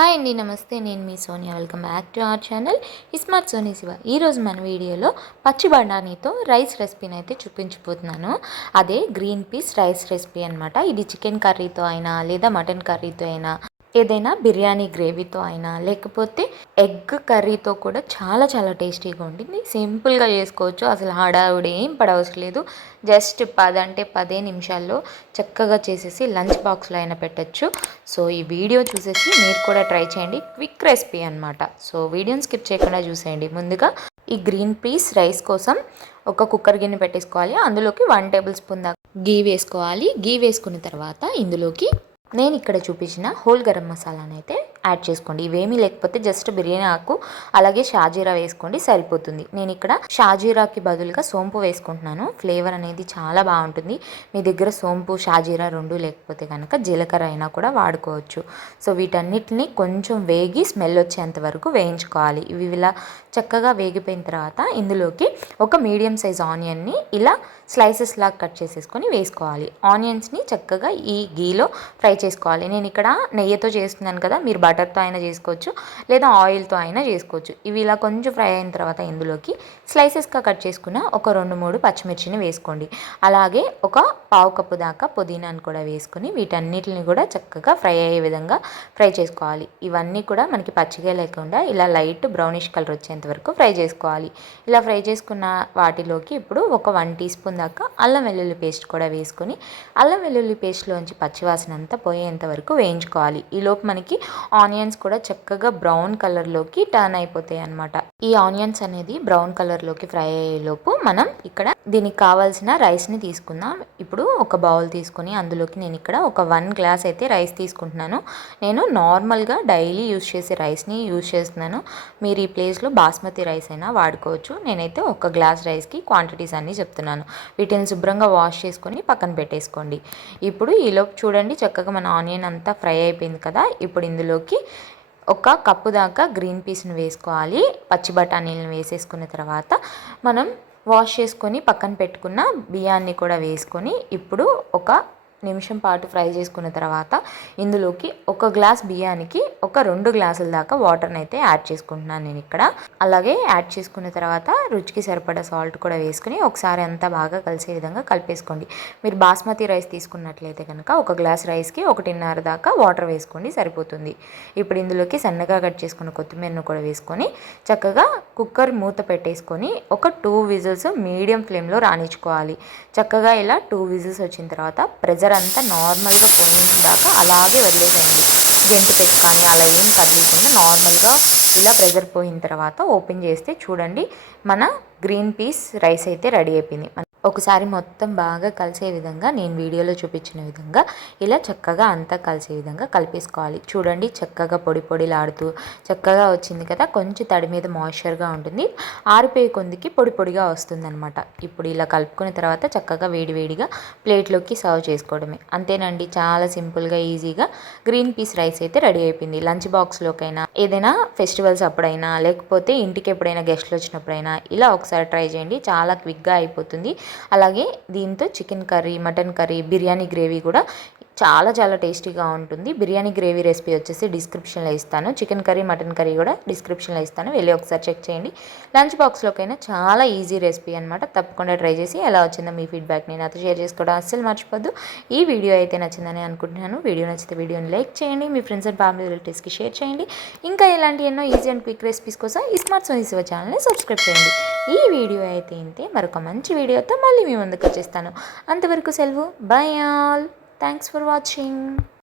Hi అండి, నమస్తే. నేను మీ Sonia. Welcome back to our channel Smart Soni Shiva. ఈరోజు మన వీడియోలో పచ్చి బఠానీతో రైస్ రెసిపీని అయితే చూపించబోతున్నాను. అదే గ్రీన్ పీస్ రైస్ రెసిపీ అనమాట. ఇది చికెన్ కర్రీతో అయినా లేదా మటన్ కర్రీతో అయినా, ఏదైనా బిర్యానీ గ్రేవీతో అయినా, లేకపోతే ఎగ్ కర్రీతో కూడా చాలా చాలా టేస్టీగా ఉంటుంది. సింపుల్గా చేసుకోవచ్చు. అసలు హడావుడి ఏం పడవసరం లేదు. జస్ట్ 10 అంటే 10 నిమిషాల్లో చక్కగా చేసేసి లంచ్ బాక్స్లో అయినా పెట్టచ్చు. సో ఈ వీడియో చూసేసి మీరు కూడా ట్రై చేయండి. క్విక్ రెసిపీ అనమాట. సో వీడియోని స్కిప్ చేయకుండా చూసేయండి. ముందుగా ఈ గ్రీన్ పీస్ రైస్ కోసం ఒక కుక్కర్ గిన్నె పెట్టేసుకోవాలి. అందులోకి 1 టేబుల్ స్పూన్ దాకా గీ వేసుకోవాలి. గీ వేసుకున్న తర్వాత ఇందులోకి నేను ఇక్కడ చూపించిన హోల్ గరం మసాలాని అయితే యాడ్ చేసుకోండి. ఇవేమీ లేకపోతే జస్ట్ బిర్యానీ ఆకు అలాగే షాజీరా వేసుకోండి, సరిపోతుంది. నేను ఇక్కడ షాజీరాకి బదులుగా సోంపు వేసుకుంటున్నాను. ఫ్లేవర్ అనేది చాలా బాగుంటుంది. మీ దగ్గర సోంపు షాజీరా రెండు లేకపోతే కనుక జీలకర్ర అయినా కూడా వాడుకోవచ్చు. సో వీటన్నిటిని కొంచెం వేగి స్మెల్ వచ్చేంత వరకు వేయించుకోవాలి. ఇవి ఇలా చక్కగా వేగిపోయిన తర్వాత ఇందులోకి ఒక మీడియం సైజ్ ఆనియన్ని ఇలా స్లైసెస్ లాగా కట్ చేసేసుకొని వేసుకోవాలి. ఆనియన్స్ని చక్కగా ఈ గీలో ఫ్రై చేసుకోవాలి. నేను ఇక్కడ నెయ్యితో చేస్తున్నాను కదా, మీరు బటర్తో అయినా చేసుకోవచ్చు లేదా ఆయిల్తో అయినా చేసుకోవచ్చు. ఇవి ఇలా కొంచెం ఫ్రై అయిన తర్వాత ఇందులోకి స్లైసెస్గా కట్ చేసుకున్న ఒక 2-3 పచ్చిమిర్చిని వేసుకోండి. అలాగే ఒక పావు కప్పు దాకా పుదీనాను కూడా వేసుకొని వీటన్నిటిని కూడా చక్కగా ఫ్రై అయ్యే విధంగా ఫ్రై చేసుకోవాలి. ఇవన్నీ కూడా మనకి పచ్చిగా లేకుండా ఇలా లైట్ బ్రౌనిష్ కలర్ వచ్చేంత వరకు ఫ్రై చేసుకోవాలి. ఇలా ఫ్రై చేసుకున్న వాటిలోకి ఇప్పుడు ఒక 1 టీ స్పూన్ దాకా అల్లం వెల్లుల్లి పేస్ట్ కూడా వేసుకొని అల్లం వెల్లుల్లి పేస్ట్లోంచి పచ్చివాసన అంతా పోయేంత వరకు వేయించుకోవాలి. ఈలోపు మనకి ఆనియన్స్ కూడా చక్కగా బ్రౌన్ కలర్లోకి టర్న్ అయిపోతాయి అన్నమాట. ఈ ఆనియన్స్ అనేది బ్రౌన్ కలర్లోకి ఫ్రై అయ్యేలోపు మనం ఇక్కడ దీనికి కావాల్సిన రైస్ని తీసుకుందాం. ఇప్పుడు ఒక బౌల్ తీసుకొని అందులోకి నేను ఇక్కడ ఒక 1 గ్లాస్ అయితే రైస్ తీసుకుంటున్నాను. నేను నార్మల్గా డైలీ యూజ్ చేసే రైస్ని యూజ్ చేస్తున్నాను. మీరు ఈ ప్లేస్లో బాస్మతి రైస్ అయినా వాడుకోవచ్చు. నేనైతే ఒక గ్లాస్ రైస్కి క్వాంటిటీస్ అన్నీ చెప్తున్నాను. వీటిని శుభ్రంగా వాష్ చేసుకొని పక్కన పెట్టేసుకోండి. ఇప్పుడు ఈలోపు చూడండి చక్కగా మన ఆనియన్ అంతా ఫ్రై అయిపోయింది కదా. ఇప్పుడు ఇందులోకి ఒక కప్పు దాకా గ్రీన్ పీస్ని వేసుకోవాలి. పచ్చి బఠానీలను వేసేసుకున్న తర్వాత మనం వాష్ చేసుకొని పక్కన పెట్టుకున్న బియ్యాన్ని కూడా వేసుకొని ఇప్పుడు ఒక నిమిషం పాటు ఫ్రై చేసుకున్న తర్వాత ఇందులోకి ఒక గ్లాస్ బియ్యానికి ఒక 2 గ్లాసుల దాకా వాటర్ని అయితే యాడ్ చేసుకుంటున్నాను నేను ఇక్కడ. అలాగే యాడ్ చేసుకున్న తర్వాత రుచికి సరిపడా సాల్ట్ కూడా వేసుకుని ఒకసారి అంతా బాగా కలిసే విధంగా కలిపేసుకోండి. మీరు బాస్మతి రైస్ తీసుకున్నట్లయితే కనుక ఒక గ్లాస్ రైస్కి 1.5 దాకా వాటర్ వేసుకోండి, సరిపోతుంది. ఇప్పుడు ఇందులోకి సన్నగా కట్ చేసుకున్న కొత్తిమీరను కూడా వేసుకొని చక్కగా కుక్కర్ మూత పెట్టేసుకొని ఒక 2 విజిల్స్ మీడియం ఫ్లేమ్లో రాణించుకోవాలి. చక్కగా ఇలా 2 విజిల్స్ వచ్చిన తర్వాత ప్రెజర్ అంతా నార్మల్గా పోయిన దాకా అలాగే వదిలేదండి. గెంటి పెట్టి కానీ అలా ఏం కదిలేకుండా నార్మల్గా ఇలా ప్రెజర్ పోయిన తర్వాత ఓపెన్ చేస్తే చూడండి మన గ్రీన్ పీస్ రైస్ అయితే రెడీ అయిపోయింది. ఒకసారి మొత్తం బాగా కలిసే విధంగా నేను వీడియోలో చూపించిన విధంగా ఇలా చక్కగా అంతా కలిసే విధంగా కలిపేసుకోవాలి. చూడండి చక్కగా పొడి పొడిలాడుతూ చక్కగా వచ్చింది కదా. కొంచెం తడి మీద మాయిశ్చర్గా ఉంటుంది. ఆరిపోయే కొందికి పొడి పొడిగా వస్తుందన్నమాట. ఇప్పుడు ఇలా కలుపుకున్న తర్వాత చక్కగా వేడివేడిగా ప్లేట్లోకి సర్వ్ చేసుకోవడమే. అంతేనండి, చాలా సింపుల్గా ఈజీగా గ్రీన్ పీస్ రైస్ అయితే రెడీ అయిపోయింది. లంచ్ బాక్స్లోకైనా, ఏదైనా ఫెస్టివల్స్ అప్పుడైనా, లేకపోతే ఇంటికి ఎప్పుడైనా గెస్ట్లు వచ్చినప్పుడైనా ఇలా ఒకసారి ట్రై చేయండి. చాలా క్విక్గా అయిపోతుంది. అలాగే దీంతో chicken curry, mutton curry, biryani gravy కూడా చాలా చాలా టేస్టీగా ఉంటుంది. బిర్యానీ గ్రేవీ రెసిపీ వచ్చేసి డిస్క్రిప్షన్లో ఇస్తాను. చికెన్ కర్రీ, మటన్ కర్రీ కూడా డిస్క్రిప్షన్లో ఇస్తాను, వెళ్ళి ఒకసారి చెక్ చేయండి. లంచ్ బాక్స్లోకైనా చాలా ఈజీ రెసిపీ అనమాట. తప్పకుండా ట్రై చేసి ఎలా వచ్చిందో మీ ఫీడ్బ్యాక్ని నాతో షేర్ చేసుకోవడం అస్సలు మర్చిపోద్దు. ఈ వీడియో అయితే నచ్చిందని అనుకుంటున్నాను. వీడియో నచ్చితే వీడియోని లైక్ చేయండి, మీ ఫ్రెండ్స్ అండ్ ఫ్యామిలీ రిలేటివ్స్కి షేర్ చేయండి. ఇంకా ఇలాంటి ఎన్నో ఈజీ అండ్ క్విక్ రెసిపీస్ కోసం స్మార్ట్ సోనీ శివ ఛానల్ని సబ్స్క్రైబ్ చేయండి. ఈ వీడియో అయితే ఇంతే. మరొక మంచి వీడియోతో మళ్ళీ మీ ముందుకు వచ్చేస్తాను. అంతవరకు సెలవు. By all. Thanks for watching.